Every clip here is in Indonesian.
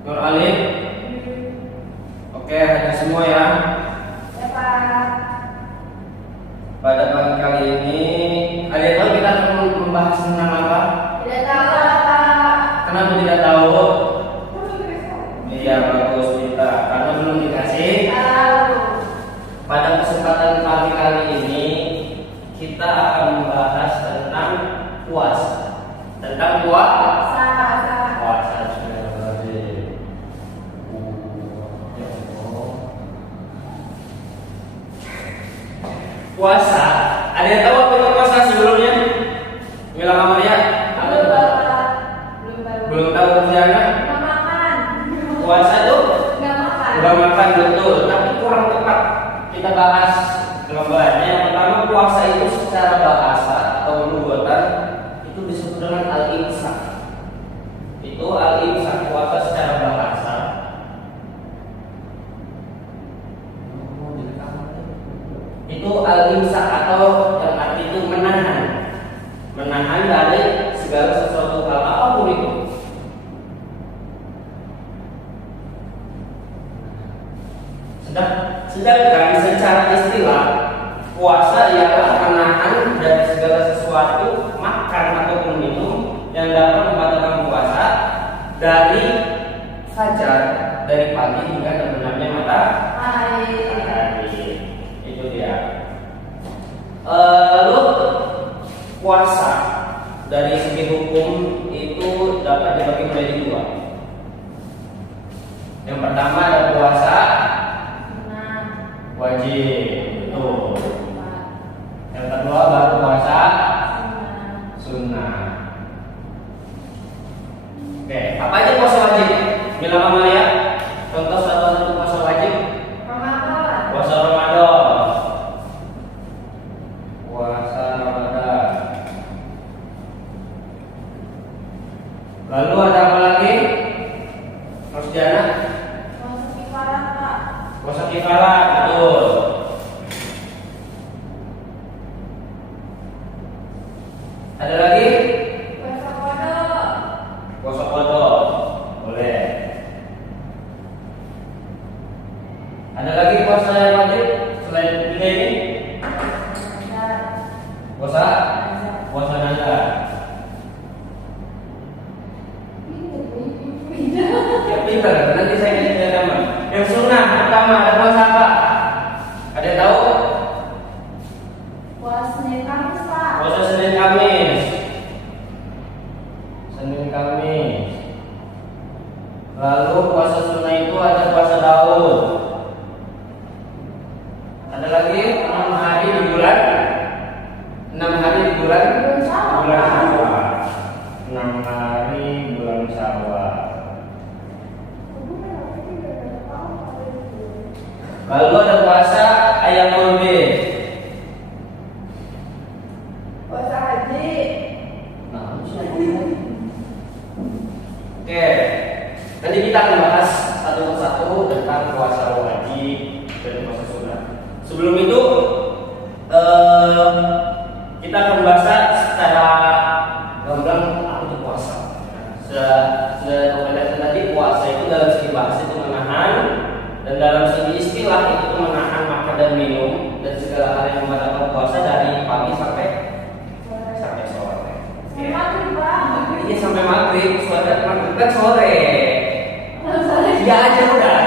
Nur Alif. Oke, ada semua ya. Ya Pak. Pada pagi kali ini, ada yang tahu kita akan membahas tentang apa? Tidak tahu Pak. Kenapa tidak tahu? Iya, bagus kita karena belum dikasih. Tahu. Pada kesempatan pagi kali ini, kita akan membahas tentang puasa. Tentang puasa. Puasa sudah berarti. Puasa. Ada yang tahu apa itu puasa sebelumnya? Mila Kamaria? Belum Pak. Belum tahu kerjanya? Nggak makan. Puasa itu Nggak makan. udah makan betul, tapi kurang tepat kita bahas gambarnya. Yang pertama, puasa itu secara bahasa atau nubuatan itu disebut dengan al-imsak. Itu al-imsak, puasa secara bahasa. Itu al-imsak atau yang arti itu menahan dari segala sesuatu hal apapun itu. Sedangkan secara istilah puasa ialah menahan dari segala sesuatu, makan ataupun minum yang dapat membatalkan puasa dari fajar, dari pagi hingga terbenamnya matahari. Itu dia. Lalu puasa dari segi hukum itu dapat dibagi menjadi dua. Yang pertama ada puasa wajib, tuh. Yang kedua baru puasa sunnah. Oke, apa aja puasa wajib? Mila Kamalia, contoh satu puasa wajib. Ramadan. Puasa Ramadan. Puasa Ramadan. Lalu ada apa lagi? Mas Jana? Puasa kifarat Pak. Puasa kifarat, betul. Ada lagi? Puasa kodok. Puasa qada. Boleh. Ada lagi puasa yang wajib selain tiga ini? Puasa? Puasa nazar. Ya pintar, nanti saya kasih nama. Yang sunnah pertama ada puasa apa? Ada yang tahu? Puasa Senin Kamis Pak. Puasa Senin Kamis. Senin Kamis. Lalu puasa sunnah itu ada puasa Daud. Ada lagi 6 hari di bulan. 6 hari di bulan. Bulan Syawal. Bulan Syawal. 6 hari bulan Syawal. Lalu ada puasa Ayamul Bid. Puasa haji. Oke, nanti kita akan bahas satu persatu tentang puasa wajib dan puasa sunnah. Sebelum itu, kita akan membahas secara gamblang apa itu puasa. Sudah komentar tadi, puasa itu dalam segi bahasa itu menahan, dan dalam segi istilah itu menahan makan dan minum dan segala hal yang membatalkan puasa dari pagi sampai sore. Sampai maghrib Pak. Iya, sampai maghrib. Maghrib kan sore. Iya aja udah.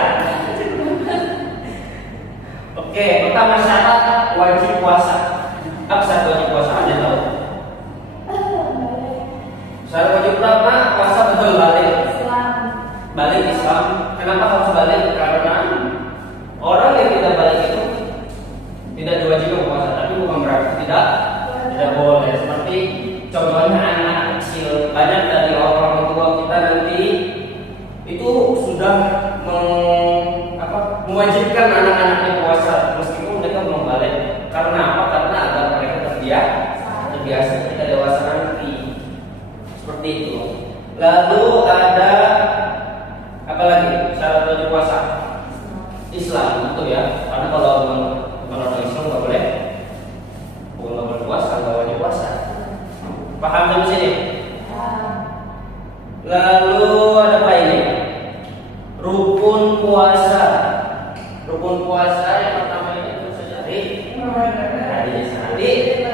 Oke, pertama syarat wajib puasa. Apa syarat wajib puasa? Ada tahu? Syarat wajib pertama puasa betul balik. Balik Islam. Kenapa harus balik? Karena orang yang tidak balik itu tidak diwajibkan puasa, tapi bukan berarti tidak boleh. Seperti contohnya anak kecil, banyak dari orang tua kita nanti itu sudah mewajibkan anak-anaknya puasa meskipun mereka belum balik. Karena apa? Karena agar mereka terbiasa ketika dewasa nanti. Seperti itu. Lalu ada apa lagi? Syarat wajib puasa Islam itu ya. Karena kalau orang Islam nggak boleh puasa, nggak wajib puasa. Paham sampai sini? Lalu ada apa ini? Rukun puasa. Rukun puasa yang pertama ini tentu saja hadis hadis.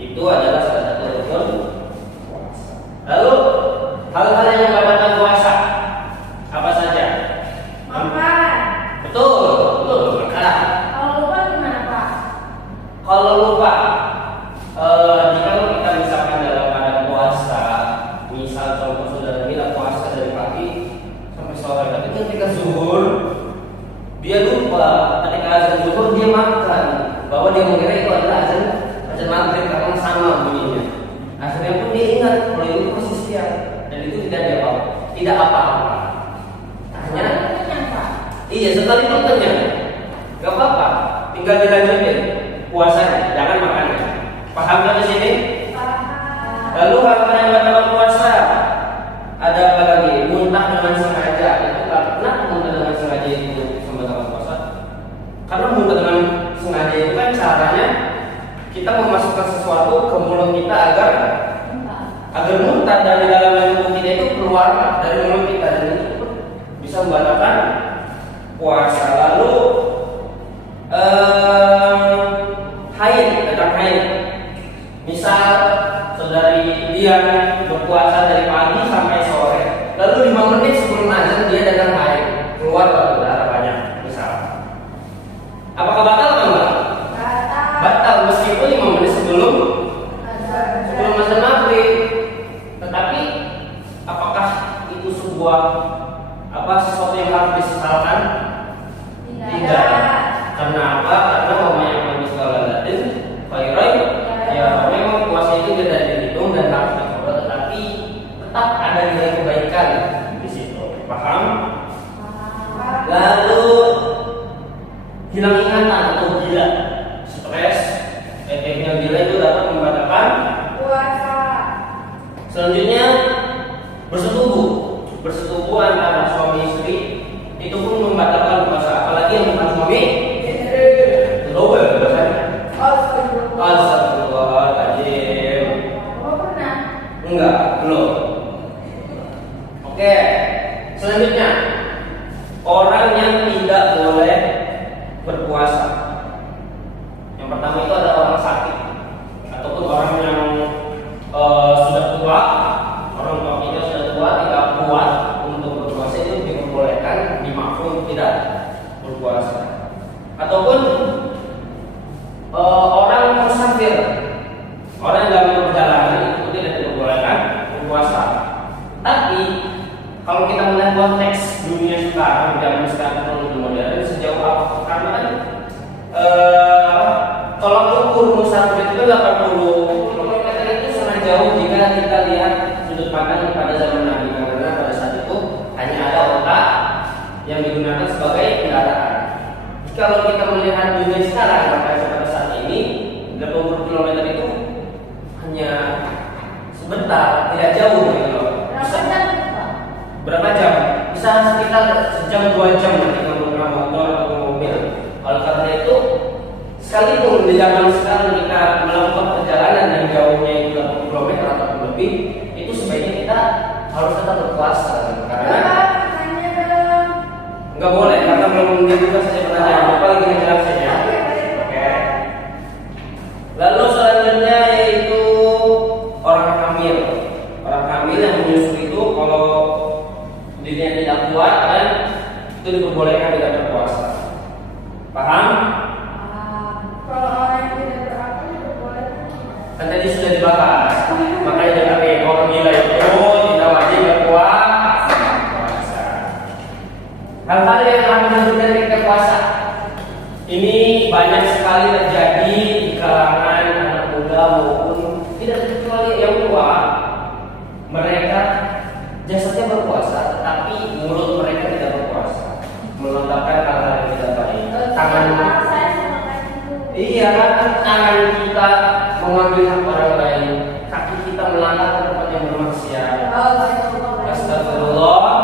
Itu adalah salah satu rukun puasa. Lalu hal-hal yang membatalkan puasa apa saja? Makan. Betul, betul. Makan. Kalau lupa gimana Pak? Kalau lupa, jika kita misalkan dalam keadaan puasa, misal contoh saudara bilang puasa dari pagi sampai sore, tapi ketika zuhur dia lupa, ketika azan zuhur dia makan, bahwa dia mengira itu adalah azan maghrib karena sama bunyinya. Akhirnya pun dia ingat kalau itu masih siang dan itu tidak apa-apa. Hanya iya setelah itu kenyang, gak apa-apa, tinggal dilanjutin puasanya, jangan makannya. Paham kan di sini? Lalu hal-hal yang batal puasa ada apa lagi? Muntah dengan sengaja. Itu kenapa muntah dengan sengaja itu membatalkan puasa? Karena muntah dengan sengaja itu kan caranya kita memasukkan sesuatu ke mulut kita agar muntah dari dalam tubuh kita itu keluar dari mulut kita dan itu bisa membatalkan puasa. Lalu haid, tentang haid. Misal saudari dia berpuasa dari pagi sampai sore, lalu 5 menit sebelum azan dia datang haid, keluar darah banyak, misal. Apakah batal atau enggak? Batal meskipun 5 menit sebelum azan maghrib. Tetapi apakah itu sebuah sesuatu yang harus disesalkan? Tidak. Karena apa? Karena yang miskalalatin khairai. Ya memang puasa itu tidak dihitung dan harus dicoba, tetapi tetap ada nilai kebaikan di situ. Paham? Lalu hilang ingatan atau gila, stres, efeknya gila itu dapat membatalkan puasa. Selanjutnya bersetubuh antara suami istri itu pun membatalkan puasa, apalagi yang bukan suami istri. Double bahasanya. Astagfirullahaladzim. Pernah? Enggak, belum. Oke. Selanjutnya, orang yang tidak boleh berpuasa. Yang pertama itu ada orang sakit ataupun orang yang sudah tua, orang tua kita sudah tua tidak kuat untuk berpuasa, itu diperbolehkan, dimaklum tidak berpuasa. Ataupun orang musafir, orang yang dalam perjalanan itu tidak diperbolehkan berpuasa. Tapi kalau kita melihat konteks dunia sekarang, zaman sekarang lebih modern, sejauh apa? Karena kan tolak ukur musafir itu 80 km itu sangat jauh jika kita lihat sudut pandang pada zaman Nabi, karena pada saat itu hanya ada onta yang digunakan sebagai kendaraan. Kalau kita melihat dunia sekarang, maka pada saat ini 80 km itu hanya sebentar, tidak jauh gitu loh. Berapa jam? Bisa sekitar sejam 2 jam nanti menggunakan motor atau mobil. Oleh karena itu, sekalipun di zaman sekarang kita melakukan perjalanan yang jauhnya itu 80 km atau lebih, itu sebaiknya kita harus tetap berpuasa karena nggak boleh, karena belum dibuka saja pertanyaan. Apa lagi menjelaskannya? Oke. Lalu selanjutnya yaitu orang hamil. Orang hamil yang menyusui itu kalau dirinya tidak kuat dan itu diperbolehkan tidak berpuasa. Paham? Kalau orang yang tidak berakal diperbolehkan. Kan tadi sudah dibahas. Makanya jangan orang gila itu tidak wajib berpuasa. Hal-hal yang akan menunjukkan kita puasa ini banyak sekali terjadi di kalangan anak muda maupun tidak terkecuali yang tua. Mereka jasadnya berpuasa, tetapi mulut mereka tidak berpuasa, melontarkan hal-hal yang tidak baik. Tangan, iya kan, tangan kita mengambil hak orang lain, kaki kita melangkah ke tempat yang bermaksiat. Astagfirullah.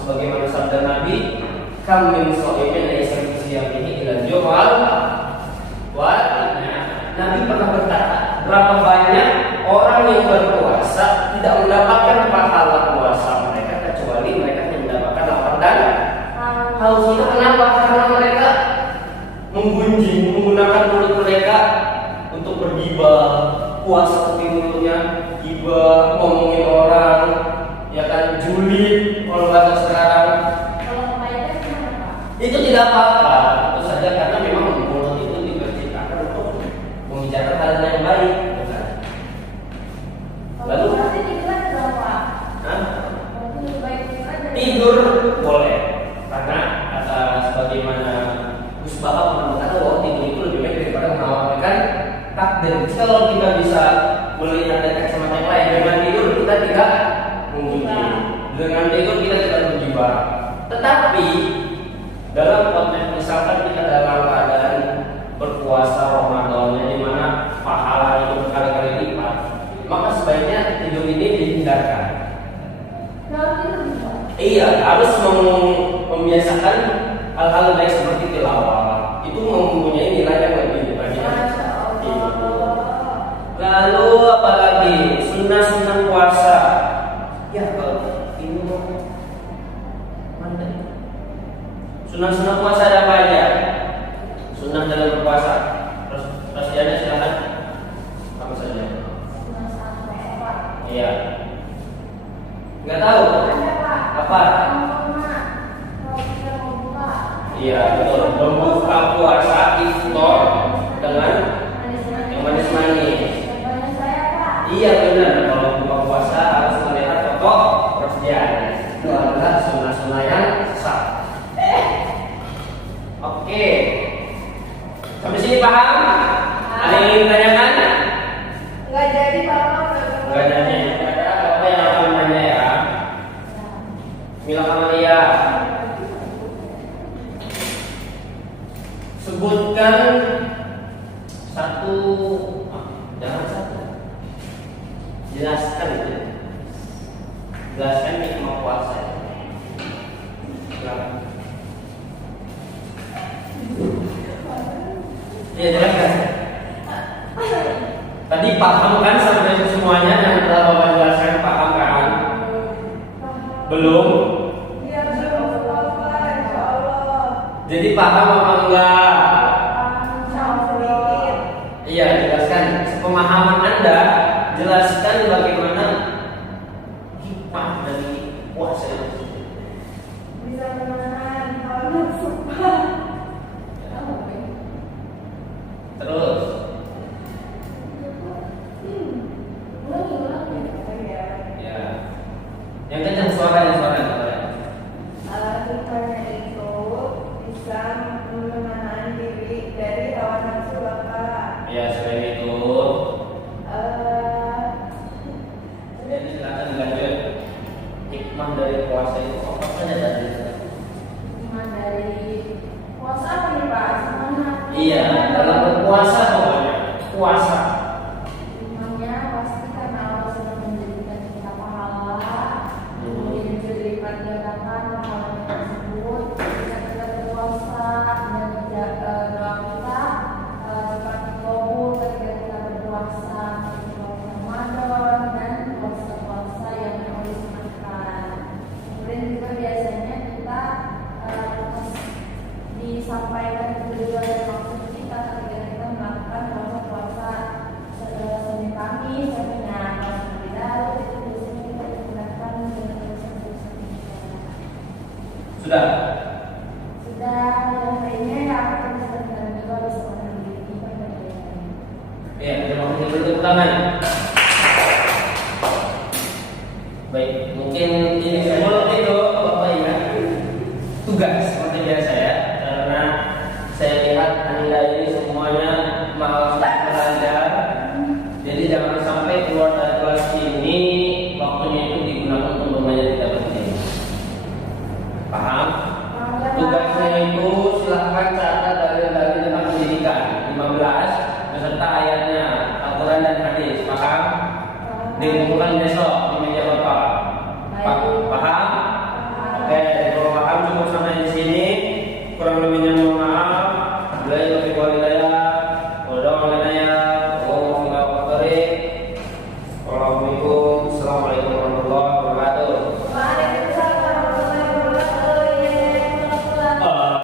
Sebagaimana sabda Nabi, kam min sha'imin laysa fi siyamihi illa ju'al wa Nabi pernah berkata, berapa banyak orang yang berpuasa tidak mendapatkan pahala puasa mereka kecuali mereka mendapatkan lapar dan haus. Itu kenapa? Karena mereka menggunjing, menggunakan mulut mereka untuk bergibah, puasa tapi mulutnya gibah, ngomongin orang, ya kan, julid kalau bahasa sekarang. Kalau kebaikan gimana Pak? Itu tidak apa-apa, itu saja karena memang mulut itu diciptakan untuk membicarakan hal yang baik, bukan? Lalu Berarti tidur aja dong Pak. Hah? Berarti lebih baik tidur aja. Tidur boleh, karena kata sebagaimana Gus Bapak mengatakan bahwa tidur itu lebih baik daripada mengawalkan takdir. Kalau kita bisa melihat dari kacamata yang lain, dengan tidur kita tidak menggunjing, dengan tidur kita tidak menggibah. Tetapi dalam konteks misalkan kita dalam keadaan berpuasa Ramadannya di mana pahala itu berkali-kali lipat, maka sebaiknya tidur ini dihindarkan. Kalau tidur bisa. Iya, harus membiasakan hal-hal baik seperti tilawah. Itu mempunyai nilai yang lebih banyak. Masya Allah. Lalu apalagi sunnah-sunnah puasa. Ya kalau ini mana tadi? Sunnah-sunnah puasa ada apa aja? Sunnah dalam berpuasa. Terus ada silakan. Apa saja? Sunnah sampai Pak. Iya. Nggak tahu. Ada Pak. Apa? Kalau kita mau buka. Iya betul. Membuka puasa iftar dengan yang manis-manis. Contohnya saya Pak. Iya benar. Kalau buka puasa harus melihat foto persediaan. Itu adalah sunnah-sunnah yang sah. Oke. Sampai sini paham? Ada yang ingin ditanyakan? Nggak jadi Bapak. Enggak jadi. Ada apa yang akan nanya ya? Mila Kamalia. Sebutkan satu, jangan satu. Jelaskan itu. Jelaskan hikmah puasa. Silakan. Iya jelaskan. Tadi paham kan sampai semuanya yang telah Bapak jelaskan, paham kan? Belum? Iya belum Bapak. Insya Allah. Jadi paham apa enggak? Insya Allah. Iya, jelaskan pemahaman Anda, jelaskan bagaimana hikmah dari puasa itu. Bisa menahan hawa nafsu Pak. Terus, ya, yang kencang suaranya. Hikmahnya itu bisa menahan diri dari hawa nafsu Bapak. Ya, selain itu, jadi silakan dilanjut. Hikmah dari puasa itu apa saja tadi? Hikmah dari puasa apa nih Pak? Semangat. Iya, dalam berpuasa pokoknya puasa. Hikmahnya pasti karena Allah sudah menjadikan kita pahala, kemudian juga dilipat gandakan pahala tersebut. Jika kita berpuasa dan doa kita dapat dikabul ketika kita berpuasa, puasa Ramadan dan puasa-puasa yang Allah sunahkan. Kemudian juga biasanya kita disampaikan tujuan dan maksud kita ketika kita melakukan puasa-puasa Senin Kamis, sebenarnya seperti Daud itu biasanya kita menggunakan dengan tulisan-tulisan Sudah. yang lainnya yang akan bisa juga bisa mengambil kita dan lain-lain. Ya, terima kasih untuk tangan. Baik, mungkin ini semua itu Bapak ya. Tugas seperti biasa ya, karena saya lihat Anda ini semuanya malas belajar. Jadi jangan sampai keluar dari kelas ini waktunya itu digunakan untuk bermain tidak penting. Paham? Tugasnya itu silahkan catat dalil-dalil tentang pendidikan 15 beserta ayatnya, Al-Quran dan hadis. Paham? Dikumpulkan besok.